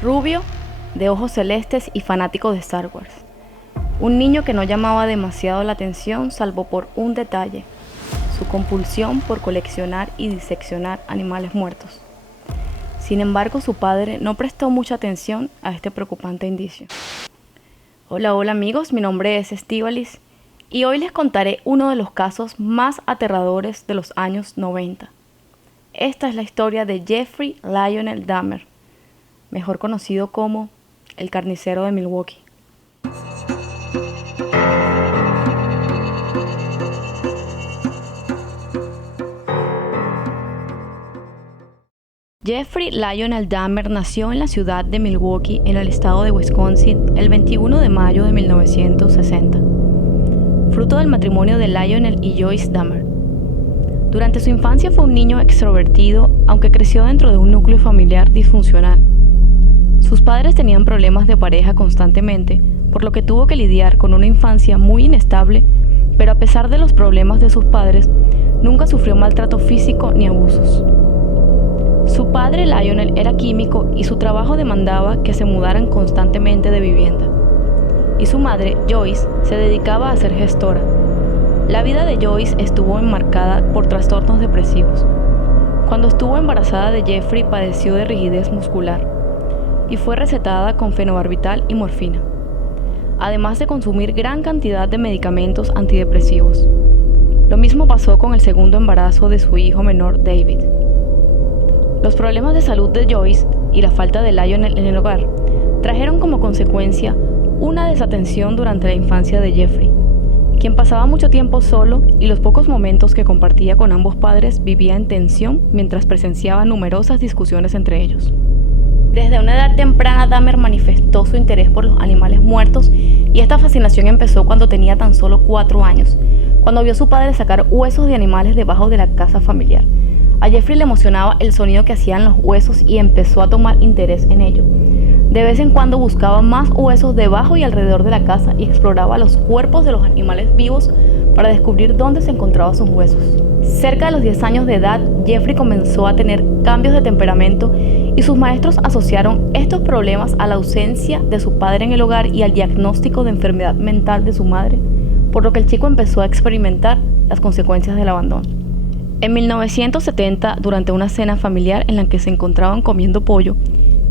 Rubio, de ojos celestes y fanático de Star Wars. Un niño que no llamaba demasiado la atención salvo por un detalle: su compulsión por coleccionar y diseccionar animales muertos. Sin embargo, su padre no prestó mucha atención a este preocupante indicio. Hola amigos, mi nombre es Estíbalis y hoy les contaré uno de los casos más aterradores de los años 90. Esta es la historia de Jeffrey Lionel Dahmer, mejor conocido como el carnicero de Milwaukee. Jeffrey Lionel Dahmer nació en la ciudad de Milwaukee, en el estado de Wisconsin, el 21 de mayo de 1960, fruto del matrimonio de Lionel y Joyce Dahmer. Durante su infancia fue un niño extrovertido, aunque creció dentro de un núcleo familiar disfuncional. Sus padres tenían problemas de pareja constantemente, por lo que tuvo que lidiar con una infancia muy inestable, pero a pesar de los problemas de sus padres, nunca sufrió maltrato físico ni abusos. Su padre, Lionel, era químico y su trabajo demandaba que se mudaran constantemente de vivienda. Y su madre, Joyce, se dedicaba a ser gestora. La vida de Joyce estuvo enmarcada por trastornos depresivos. Cuando estuvo embarazada de Jeffrey, padeció de rigidez muscular y fue recetada con fenobarbital y morfina, además de consumir gran cantidad de medicamentos antidepresivos. Lo mismo pasó con el segundo embarazo de su hijo menor, David. Los problemas de salud de Joyce y la falta de Lionel en el hogar trajeron como consecuencia una desatención durante la infancia de Jeffrey, quien pasaba mucho tiempo solo y los pocos momentos que compartía con ambos padres vivía en tensión mientras presenciaba numerosas discusiones entre ellos. Desde una edad temprana, Dahmer manifestó su interés por los animales muertos y esta fascinación empezó cuando tenía tan solo 4 años, cuando vio a su padre sacar huesos de animales debajo de la casa familiar. A Jeffrey le emocionaba el sonido que hacían los huesos y empezó a tomar interés en ello. De vez en cuando buscaba más huesos debajo y alrededor de la casa y exploraba los cuerpos de los animales vivos para descubrir dónde se encontraban sus huesos. Cerca de los 10 años de edad, Jeffrey comenzó a tener cambios de temperamento y sus maestros asociaron estos problemas a la ausencia de su padre en el hogar y al diagnóstico de enfermedad mental de su madre, por lo que el chico empezó a experimentar las consecuencias del abandono. En 1970, durante una cena familiar en la que se encontraban comiendo pollo,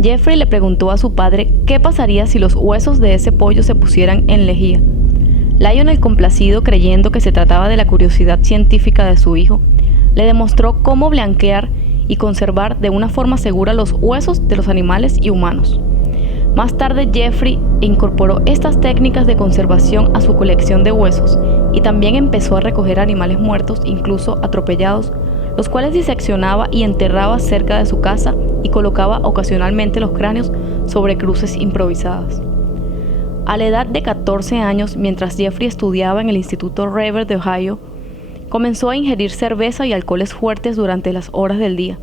Jeffrey le preguntó a su padre qué pasaría si los huesos de ese pollo se pusieran en lejía. Lionel, complacido creyendo que se trataba de la curiosidad científica de su hijo, le demostró cómo blanquear y conservar de una forma segura los huesos de los animales y humanos. Más tarde, Jeffrey incorporó estas técnicas de conservación a su colección de huesos y también empezó a recoger animales muertos, incluso atropellados, los cuales diseccionaba y enterraba cerca de su casa y colocaba ocasionalmente los cráneos sobre cruces improvisadas. A la edad de 14 años, mientras Jeffrey estudiaba en el Instituto Revere de Ohio, comenzó a ingerir cerveza y alcoholes fuertes durante las horas del día.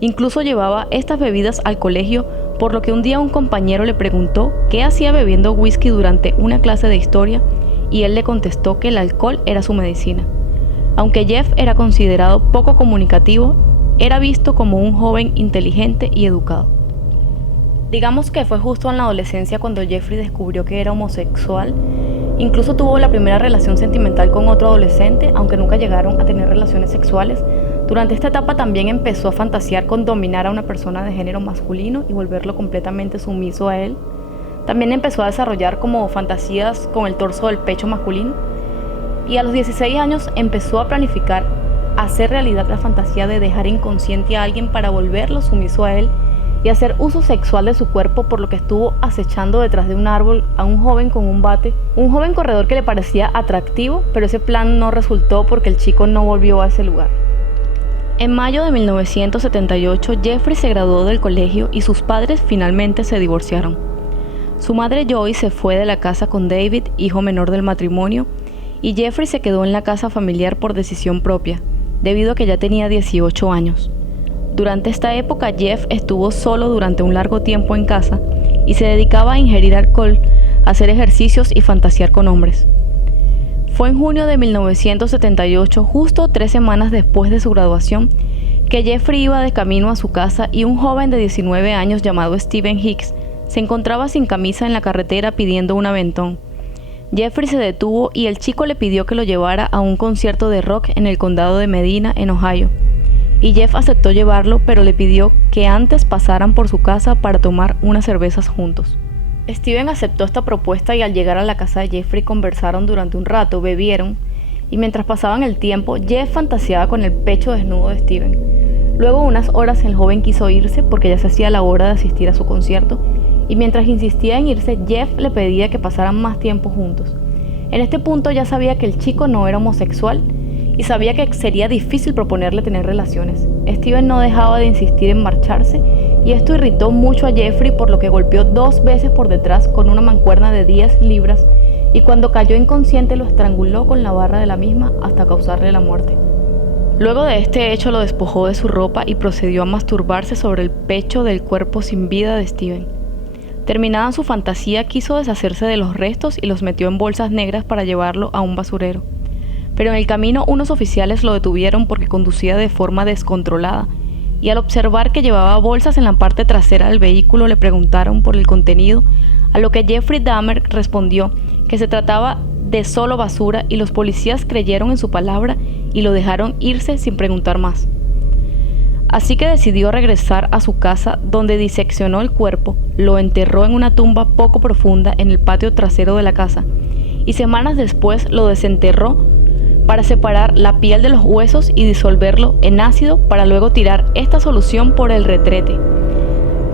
Incluso llevaba estas bebidas al colegio, por lo que un día un compañero le preguntó qué hacía bebiendo whisky durante una clase de historia y él le contestó que el alcohol era su medicina. Aunque Jeff era considerado poco comunicativo, era visto como un joven inteligente y educado. Digamos que fue justo en la adolescencia cuando Jeffrey descubrió que era homosexual. Incluso tuvo la primera relación sentimental con otro adolescente, aunque nunca llegaron a tener relaciones sexuales. Durante esta etapa también empezó a fantasear con dominar a una persona de género masculino y volverlo completamente sumiso a él. También empezó a desarrollar como fantasías con el torso del pecho masculino. Y a los 16 años empezó a planificar hacer realidad la fantasía de dejar inconsciente a alguien para volverlo sumiso a él y hacer uso sexual de su cuerpo, por lo que estuvo acechando detrás de un árbol a un joven con un bate, un joven corredor que le parecía atractivo, pero ese plan no resultó porque el chico no volvió a ese lugar. En mayo de 1978, Jeffrey se graduó del colegio y sus padres finalmente se divorciaron. Su madre Joyce se fue de la casa con David, hijo menor del matrimonio, y Jeffrey se quedó en la casa familiar por decisión propia, debido a que ya tenía 18 años. Durante esta época, Jeff estuvo solo durante un largo tiempo en casa y se dedicaba a ingerir alcohol, hacer ejercicios y fantasear con hombres. Fue en junio de 1978, justo 3 semanas después de su graduación, que Jeffrey iba de camino a su casa y un joven de 19 años llamado Steven Hicks se encontraba sin camisa en la carretera pidiendo un aventón. Jeffrey se detuvo y el chico le pidió que lo llevara a un concierto de rock en el condado de Medina, en Ohio. Y Jeff aceptó llevarlo, pero le pidió que antes pasaran por su casa para tomar unas cervezas juntos. Steven aceptó esta propuesta y al llegar a la casa de Jeffrey conversaron durante un rato, bebieron, y mientras pasaban el tiempo, Jeff fantaseaba con el pecho desnudo de Steven. Luego de unas horas el joven quiso irse porque ya se hacía la hora de asistir a su concierto, y mientras insistía en irse, Jeff le pedía que pasaran más tiempo juntos. En este punto ya sabía que el chico no era homosexual y sabía que sería difícil proponerle tener relaciones. Steven no dejaba de insistir en marcharse y esto irritó mucho a Jeffrey, por lo que golpeó 2 veces por detrás con una mancuerna de 10 libras y cuando cayó inconsciente lo estranguló con la barra de la misma hasta causarle la muerte. Luego de este hecho lo despojó de su ropa y procedió a masturbarse sobre el pecho del cuerpo sin vida de Steven. Terminada su fantasía, quiso deshacerse de los restos y los metió en bolsas negras para llevarlo a un basurero. Pero en el camino unos oficiales lo detuvieron porque conducía de forma descontrolada, y al observar que llevaba bolsas en la parte trasera del vehículo le preguntaron por el contenido, a lo que Jeffrey Dahmer respondió que se trataba de solo basura y los policías creyeron en su palabra y lo dejaron irse sin preguntar más. Así que decidió regresar a su casa, donde diseccionó el cuerpo, lo enterró en una tumba poco profunda en el patio trasero de la casa y semanas después lo desenterró para separar la piel de los huesos y disolverlo en ácido para luego tirar esta solución por el retrete.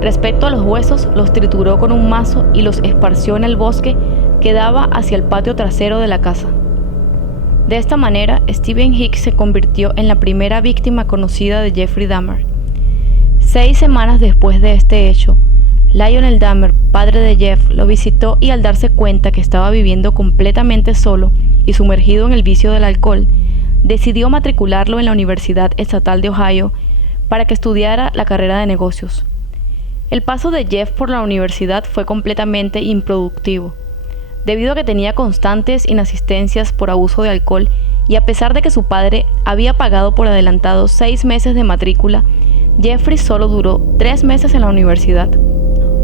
Respecto a los huesos, los trituró con un mazo y los esparció en el bosque que daba hacia el patio trasero de la casa. De esta manera, Steven Hicks se convirtió en la primera víctima conocida de Jeffrey Dahmer. 6 semanas después de este hecho, Lionel Dahmer, padre de Jeff, lo visitó y al darse cuenta que estaba viviendo completamente solo y sumergido en el vicio del alcohol, decidió matricularlo en la Universidad Estatal de Ohio para que estudiara la carrera de negocios. El paso de Jeff por la universidad fue completamente improductivo, debido a que tenía constantes inasistencias por abuso de alcohol y a pesar de que su padre había pagado por adelantado 6 meses de matrícula, Jeffrey solo duró 3 meses en la universidad.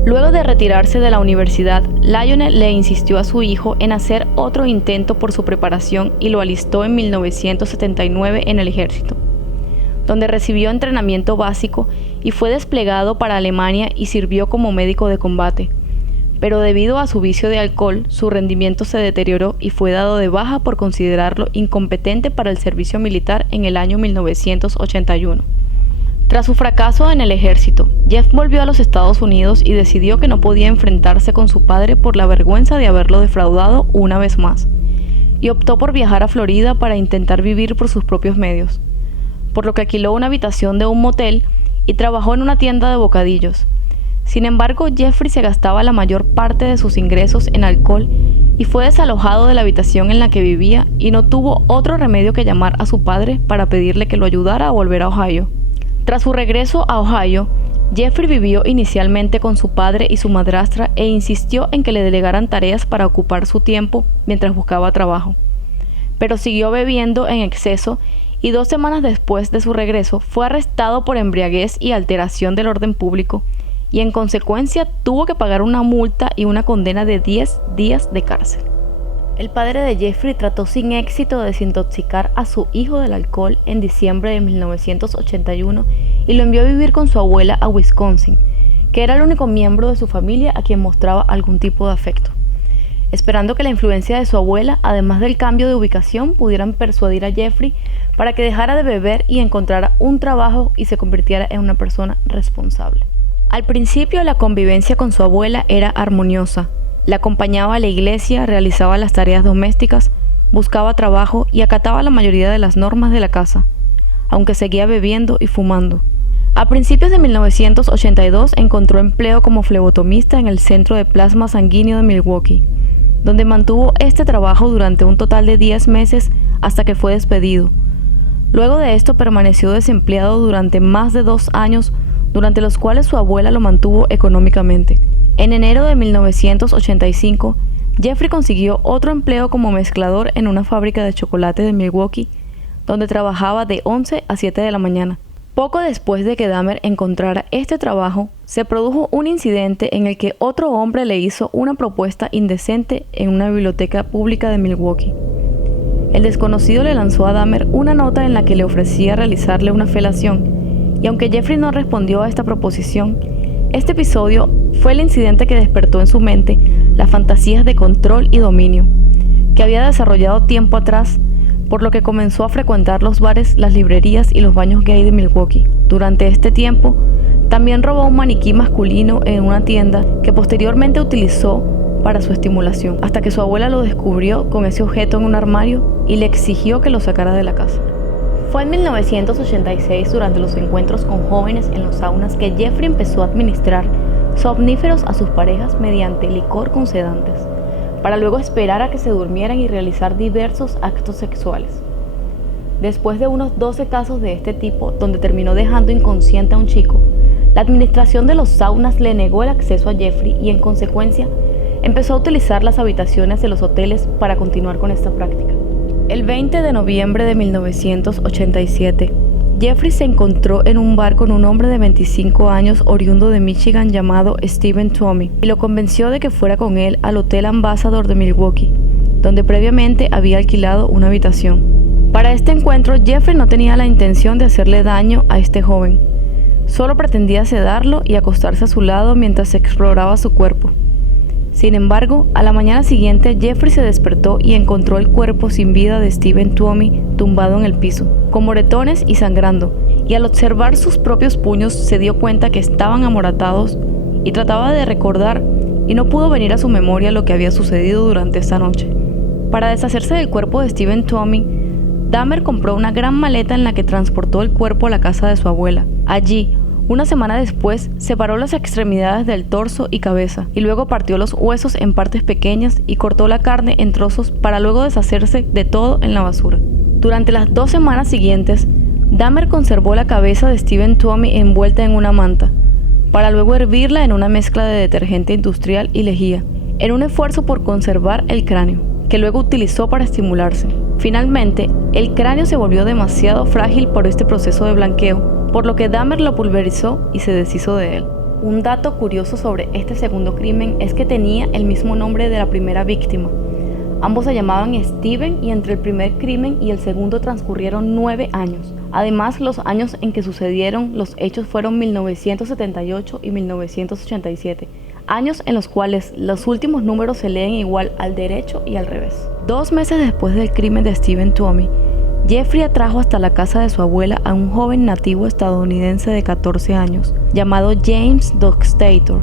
Luego de retirarse de la universidad, Lionel le insistió a su hijo en hacer otro intento por su preparación y lo alistó en 1979 en el ejército, donde recibió entrenamiento básico y fue desplegado para Alemania y sirvió como médico de combate. Pero debido a su vicio de alcohol, su rendimiento se deterioró y fue dado de baja por considerarlo incompetente para el servicio militar en el año 1981. Tras su fracaso en el ejército, Jeff volvió a los Estados Unidos y decidió que no podía enfrentarse con su padre por la vergüenza de haberlo defraudado una vez más, y optó por viajar a Florida para intentar vivir por sus propios medios, por lo que alquiló una habitación de un motel y trabajó en una tienda de bocadillos. Sin embargo, Jeffrey se gastaba la mayor parte de sus ingresos en alcohol y fue desalojado de la habitación en la que vivía y no tuvo otro remedio que llamar a su padre para pedirle que lo ayudara a volver a Ohio. Tras su regreso a Ohio, Jeffrey vivió inicialmente con su padre y su madrastra e insistió en que le delegaran tareas para ocupar su tiempo mientras buscaba trabajo. Pero siguió bebiendo en exceso y 2 semanas después de su regreso fue arrestado por embriaguez y alteración del orden público y en consecuencia tuvo que pagar una multa y una condena de 10 días de cárcel. El padre de Jeffrey trató sin éxito de desintoxicar a su hijo del alcohol en diciembre de 1981 y lo envió a vivir con su abuela a Wisconsin, que era el único miembro de su familia a quien mostraba algún tipo de afecto, esperando que la influencia de su abuela, además del cambio de ubicación, pudieran persuadir a Jeffrey para que dejara de beber y encontrara un trabajo y se convirtiera en una persona responsable. Al principio la convivencia con su abuela era armoniosa. La acompañaba a la iglesia, realizaba las tareas domésticas, buscaba trabajo y acataba la mayoría de las normas de la casa, aunque seguía bebiendo y fumando. A principios de 1982 encontró empleo como flebotomista en el Centro de Plasma Sanguíneo de Milwaukee, donde mantuvo este trabajo durante un total de 10 meses hasta que fue despedido. Luego de esto permaneció desempleado durante más de 2 años, durante los cuales su abuela lo mantuvo económicamente. En enero de 1985, Jeffrey consiguió otro empleo como mezclador en una fábrica de chocolate de Milwaukee, donde trabajaba de 11 a 7 de la mañana. Poco después de que Dahmer encontrara este trabajo, se produjo un incidente en el que otro hombre le hizo una propuesta indecente en una biblioteca pública de Milwaukee. El desconocido le lanzó a Dahmer una nota en la que le ofrecía realizarle una felación, y aunque Jeffrey no respondió a esta proposición, este episodio fue el incidente que despertó en su mente las fantasías de control y dominio que había desarrollado tiempo atrás, por lo que comenzó a frecuentar los bares, las librerías y los baños gay de Milwaukee. Durante este tiempo, también robó un maniquí masculino en una tienda que posteriormente utilizó para su estimulación, hasta que su abuela lo descubrió con ese objeto en un armario y le exigió que lo sacara de la casa. Fue en 1986, durante los encuentros con jóvenes en los saunas, que Jeffrey empezó a administrar somníferos a sus parejas mediante licor con sedantes, para luego esperar a que se durmieran y realizar diversos actos sexuales. Después de unos 12 casos de este tipo, donde terminó dejando inconsciente a un chico, la administración de los saunas le negó el acceso a Jeffrey y, en consecuencia, empezó a utilizar las habitaciones de los hoteles para continuar con esta práctica. El 20 de noviembre de 1987, Jeffrey se encontró en un bar con un hombre de 25 años oriundo de Michigan llamado Steven Tuomi y lo convenció de que fuera con él al Hotel Ambassador de Milwaukee, donde previamente había alquilado una habitación. Para este encuentro, Jeffrey no tenía la intención de hacerle daño a este joven. Solo pretendía sedarlo y acostarse a su lado mientras exploraba su cuerpo. Sin embargo, a la mañana siguiente, Jeffrey se despertó y encontró el cuerpo sin vida de Steven Tuomi tumbado en el piso, con moretones y sangrando, y al observar sus propios puños se dio cuenta que estaban amoratados y trataba de recordar y no pudo venir a su memoria lo que había sucedido durante esa noche. Para deshacerse del cuerpo de Steven Tuomi, Dahmer compró una gran maleta en la que transportó el cuerpo a la casa de su abuela. Allí, una semana después, separó las extremidades del torso y cabeza, y luego partió los huesos en partes pequeñas y cortó la carne en trozos para luego deshacerse de todo en la basura. Durante las 2 semanas siguientes, Dahmer conservó la cabeza de Steven Tuomi envuelta en una manta, para luego hervirla en una mezcla de detergente industrial y lejía, en un esfuerzo por conservar el cráneo, que luego utilizó para estimularse. Finalmente, el cráneo se volvió demasiado frágil por este proceso de blanqueo, por lo que Dahmer lo pulverizó y se deshizo de él. Un dato curioso sobre este segundo crimen es que tenía el mismo nombre de la primera víctima. Ambos se llamaban Steven y entre el primer crimen y el segundo transcurrieron 9 años. Además, los años en que sucedieron los hechos fueron 1978 y 1987, años en los cuales los últimos números se leen igual al derecho y al revés. 2 meses después del crimen de Steven Tuomi, Jeffrey atrajo hasta la casa de su abuela a un joven nativo estadounidense de 14 años, llamado James Dockstader,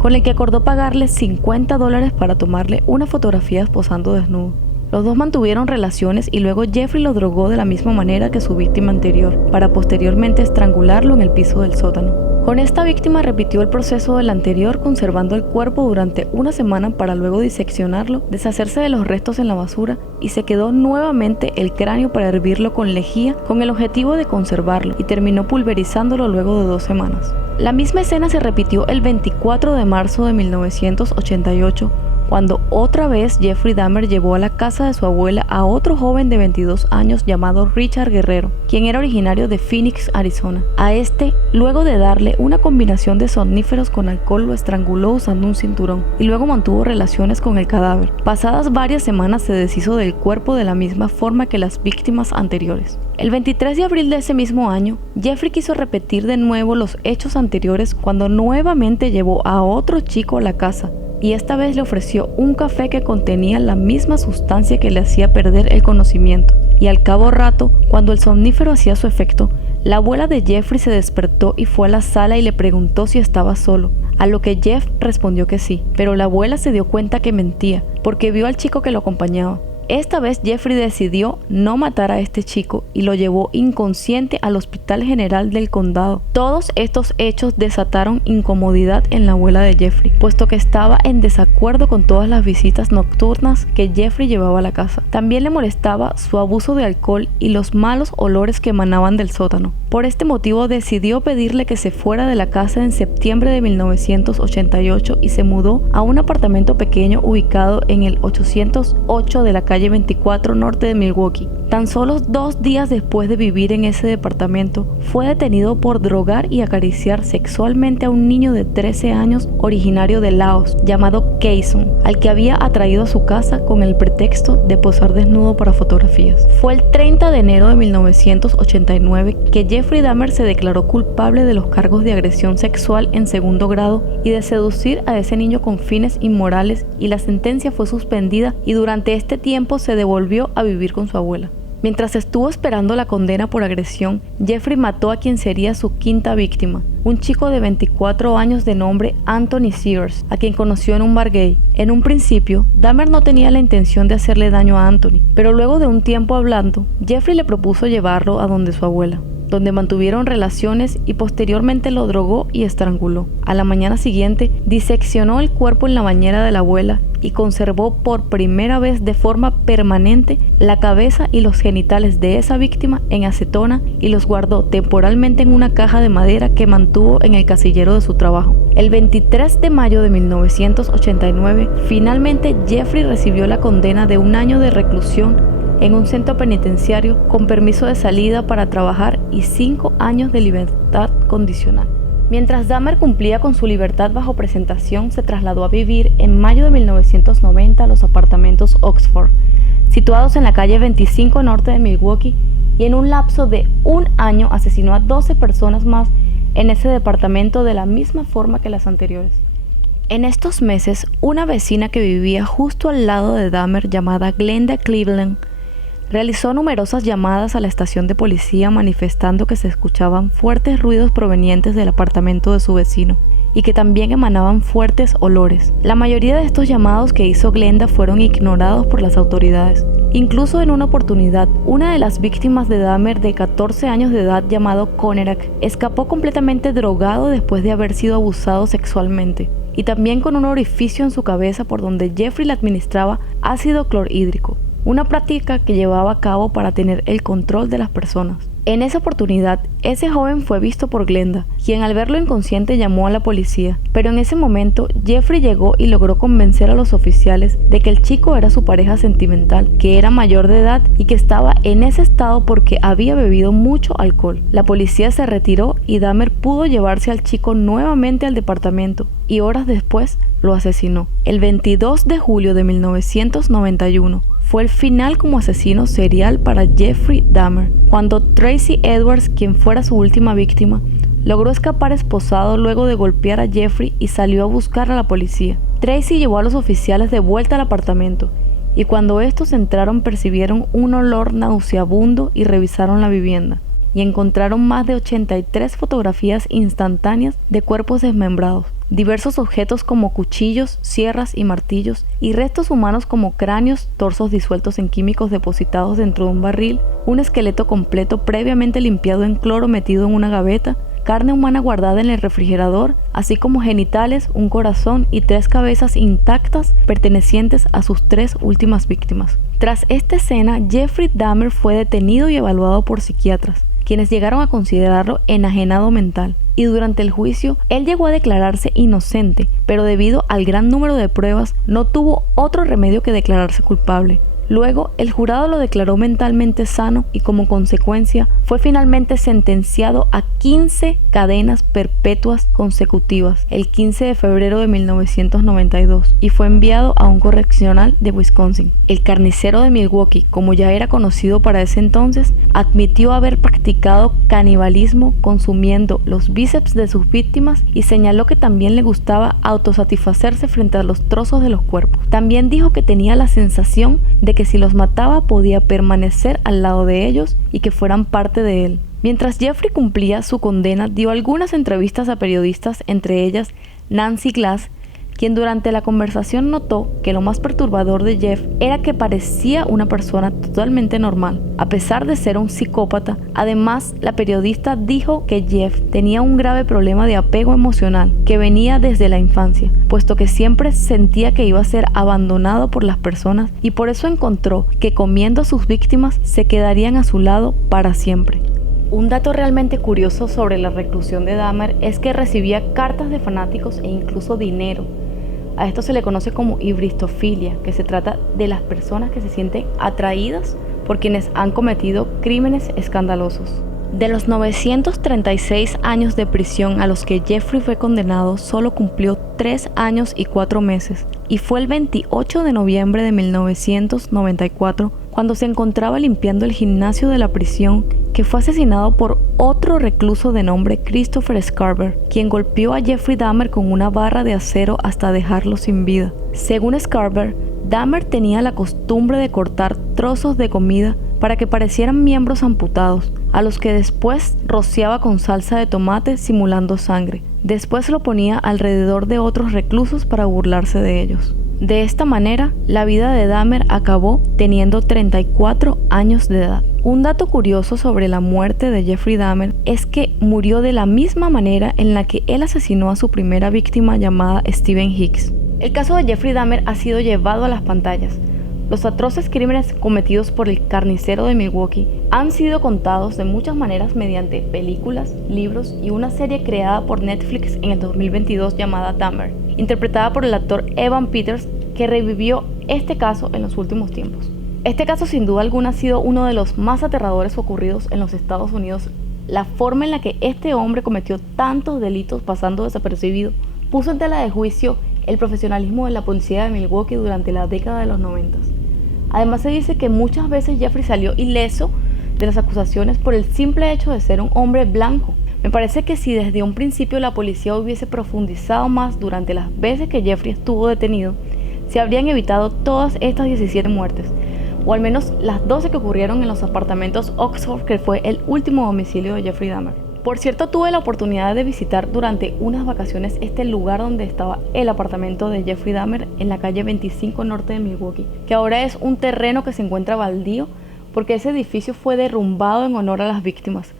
con el que acordó pagarle $50 para tomarle unas fotografías posando desnudo. Los dos mantuvieron relaciones y luego Jeffrey lo drogó de la misma manera que su víctima anterior, para posteriormente estrangularlo en el piso del sótano. Con esta víctima repitió el proceso del anterior, conservando el cuerpo durante una semana para luego diseccionarlo, deshacerse de los restos en la basura y se quedó nuevamente el cráneo para hervirlo con lejía con el objetivo de conservarlo y terminó pulverizándolo luego de 2 semanas. La misma escena se repitió el 24 de marzo de 1988, cuando otra vez Jeffrey Dahmer llevó a la casa de su abuela a otro joven de 22 años llamado Richard Guerrero, quien era originario de Phoenix, Arizona. A este, luego de darle una combinación de somníferos con alcohol, lo estranguló usando un cinturón y luego mantuvo relaciones con el cadáver. Pasadas varias semanas se deshizo del cuerpo de la misma forma que las víctimas anteriores. El 23 de abril de ese mismo año, Jeffrey quiso repetir de nuevo los hechos anteriores cuando nuevamente llevó a otro chico a la casa, y esta vez le ofreció un café que contenía la misma sustancia que le hacía perder el conocimiento. Y al cabo rato, cuando el somnífero hacía su efecto, la abuela de Jeffrey se despertó y fue a la sala y le preguntó si estaba solo, a lo que Jeff respondió que sí, pero la abuela se dio cuenta que mentía, porque vio al chico que lo acompañaba. Esta vez Jeffrey decidió no matar a este chico y lo llevó inconsciente al Hospital General del Condado. Todos estos hechos desataron incomodidad en la abuela de Jeffrey, puesto que estaba en desacuerdo con todas las visitas nocturnas que Jeffrey llevaba a la casa. También le molestaba su abuso de alcohol y los malos olores que emanaban del sótano. Por este motivo decidió pedirle que se fuera de la casa en septiembre de 1988 y se mudó a un apartamento pequeño ubicado en el 808 de la calle 24 norte de Milwaukee. Tan solo 2 días después de vivir en ese departamento, fue detenido por drogar y acariciar sexualmente a un niño de 13 años originario de Laos, llamado Kaesun, al que había atraído a su casa con el pretexto de posar desnudo para fotografías. Fue el 30 de enero de 1989 que Jeffrey Dahmer se declaró culpable de los cargos de agresión sexual en segundo grado y de seducir a ese niño con fines inmorales, y la sentencia fue suspendida y durante este tiempo se devolvió a vivir con su abuela. Mientras estuvo esperando la condena por agresión, Jeffrey mató a quien sería su quinta víctima, un chico de 24 años de nombre Anthony Sears, a quien conoció en un bar gay. En un principio, Dahmer no tenía la intención de hacerle daño a Anthony, pero luego de un tiempo hablando, Jeffrey le propuso llevarlo a donde su abuela, donde mantuvieron relaciones y posteriormente lo drogó y estranguló. A la mañana siguiente, diseccionó el cuerpo en la bañera de la abuela y conservó por primera vez de forma permanente la cabeza y los genitales de esa víctima en acetona y los guardó temporalmente en una caja de madera que mantuvo en el casillero de su trabajo. El 23 de mayo de 1989, finalmente Jeffrey recibió la condena de 1 año de reclusión en un centro penitenciario con permiso de salida para trabajar y 5 años de libertad condicional. Mientras Dahmer cumplía con su libertad bajo presentación, se trasladó a vivir en mayo de 1990 a los apartamentos Oxford, situados en la calle 25 norte de Milwaukee, y en un lapso de 1 año asesinó a 12 personas más en ese departamento de la misma forma que las anteriores. En estos meses, una vecina que vivía justo al lado de Dahmer, llamada Glenda Cleveland, realizó numerosas llamadas a la estación de policía manifestando que se escuchaban fuertes ruidos provenientes del apartamento de su vecino y que también emanaban fuertes olores. La mayoría de estos llamados que hizo Glenda fueron ignorados por las autoridades. Incluso en una oportunidad, una de las víctimas de Dahmer de 14 años de edad llamado Konerak escapó completamente drogado después de haber sido abusado sexualmente y también con un orificio en su cabeza por donde Jeffrey le administraba ácido clorhídrico, una práctica que llevaba a cabo para tener el control de las personas. En esa oportunidad, ese joven fue visto por Glenda, quien al verlo inconsciente llamó a la policía, pero en ese momento Jeffrey llegó y logró convencer a los oficiales de que el chico era su pareja sentimental, que era mayor de edad y que estaba en ese estado porque había bebido mucho alcohol. La policía se retiró y Dahmer pudo llevarse al chico nuevamente al departamento y horas después lo asesinó. El 22 de julio de 1991, fue el final como asesino serial para Jeffrey Dahmer, cuando Tracy Edwards, quien fuera su última víctima, logró escapar esposado luego de golpear a Jeffrey y salió a buscar a la policía. Tracy llevó a los oficiales de vuelta al apartamento y cuando estos entraron percibieron un olor nauseabundo y revisaron la vivienda y encontraron más de 83 fotografías instantáneas de cuerpos desmembrados, diversos objetos como cuchillos, sierras y martillos, y restos humanos como cráneos, torsos disueltos en químicos depositados dentro de un barril, un esqueleto completo previamente limpiado en cloro metido en una gaveta, carne humana guardada en el refrigerador, así como genitales, un corazón y 3 cabezas intactas pertenecientes a sus 3 últimas víctimas. Tras esta escena, Jeffrey Dahmer fue detenido y evaluado por psiquiatras, quienes llegaron a considerarlo enajenado mental. Y durante el juicio, él llegó a declararse inocente, pero debido al gran número de pruebas, no tuvo otro remedio que declararse culpable. Luego, el jurado lo declaró mentalmente sano y como consecuencia, fue finalmente sentenciado a 15 cadenas perpetuas consecutivas el 15 de febrero de 1992 y fue enviado a un correccional de Wisconsin. El carnicero de Milwaukee, como ya era conocido para ese entonces, admitió haber practicado canibalismo consumiendo los bíceps de sus víctimas y señaló que también le gustaba autosatisfacerse frente a los trozos de los cuerpos. También dijo que tenía la sensación de que si los mataba podía permanecer al lado de ellos y que fueran parte de él. Mientras Jeffrey cumplía su condena, dio algunas entrevistas a periodistas, entre ellas Nancy Glass, quien durante la conversación notó que lo más perturbador de Jeff era que parecía una persona totalmente normal, a pesar de ser un psicópata. Además, la periodista dijo que Jeff tenía un grave problema de apego emocional que venía desde la infancia, puesto que siempre sentía que iba a ser abandonado por las personas y por eso encontró que comiendo a sus víctimas se quedarían a su lado para siempre. Un dato realmente curioso sobre la reclusión de Dahmer es que recibía cartas de fanáticos e incluso dinero. A esto se le conoce como hibristofilia, que se trata de las personas que se sienten atraídas por quienes han cometido crímenes escandalosos. De los 936 años de prisión a los que Jeffrey fue condenado, solo cumplió 3 años y 4 meses, y fue el 28 de noviembre de 1994 cuando se encontraba limpiando el gimnasio de la prisión que fue asesinado por otro recluso de nombre Christopher Scarver, quien golpeó a Jeffrey Dahmer con una barra de acero hasta dejarlo sin vida. Según Scarver, Dahmer tenía la costumbre de cortar trozos de comida para que parecieran miembros amputados, a los que después rociaba con salsa de tomate simulando sangre. Después lo ponía alrededor de otros reclusos para burlarse de ellos. De esta manera, la vida de Dahmer acabó teniendo 34 años de edad. Un dato curioso sobre la muerte de Jeffrey Dahmer es que murió de la misma manera en la que él asesinó a su primera víctima llamada Stephen Hicks. El caso de Jeffrey Dahmer ha sido llevado a las pantallas. Los atroces crímenes cometidos por el carnicero de Milwaukee han sido contados de muchas maneras mediante películas, libros y una serie creada por Netflix en el 2022 llamada Dahmer, interpretada por el actor Evan Peters, que revivió este caso en los últimos tiempos. Este caso sin duda alguna ha sido uno de los más aterradores ocurridos en los Estados Unidos. La forma en la que este hombre cometió tantos delitos pasando desapercibido puso en tela de juicio el profesionalismo de la policía de Milwaukee durante la década de los 90. Además se dice que muchas veces Jeffrey salió ileso de las acusaciones por el simple hecho de ser un hombre blanco. Me parece que si desde un principio la policía hubiese profundizado más durante las veces que Jeffrey estuvo detenido, se habrían evitado todas estas 17 muertes, o al menos las 12 que ocurrieron en los apartamentos Oxford, que fue el último domicilio de Jeffrey Dahmer. Por cierto, tuve la oportunidad de visitar durante unas vacaciones este lugar donde estaba el apartamento de Jeffrey Dahmer en la calle 25 norte de Milwaukee, que ahora es un terreno que se encuentra baldío porque ese edificio fue derrumbado en honor a las víctimas.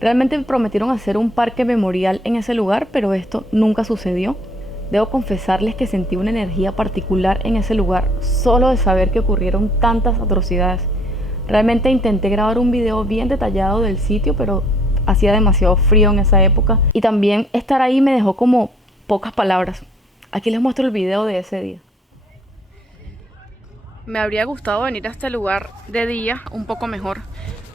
Realmente prometieron hacer un parque memorial en ese lugar, pero esto nunca sucedió. Debo confesarles que sentí una energía particular en ese lugar solo de saber que ocurrieron tantas atrocidades. Realmente intenté grabar un video bien detallado del sitio, pero hacía demasiado frío en esa época y también estar ahí me dejó como pocas palabras. Aquí les muestro el video de ese día. Me habría gustado venir a este lugar de día un poco mejor,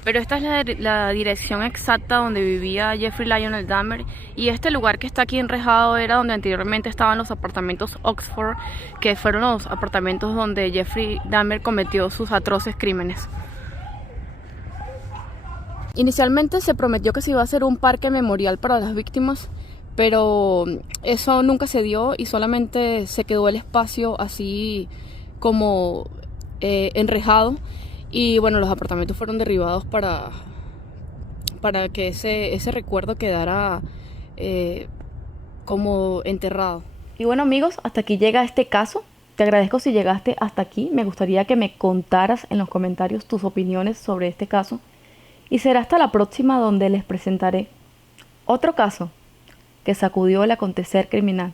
pero esta es la dirección exacta donde vivía Jeffrey Lionel Dahmer, y este lugar que está aquí enrejado era donde anteriormente estaban los apartamentos Oxford, que fueron los apartamentos donde Jeffrey Dahmer cometió sus atroces crímenes. Inicialmente se prometió que se iba a hacer un parque memorial para las víctimas, pero eso nunca se dio y solamente se quedó el espacio así como enrejado, y bueno, los apartamentos fueron derribados para que ese recuerdo quedara como enterrado. Y bueno amigos, hasta aquí llega este caso. Te agradezco si llegaste hasta aquí. Me gustaría que me contaras en los comentarios tus opiniones sobre este caso. Y será hasta la próxima donde les presentaré otro caso que sacudió el acontecer criminal.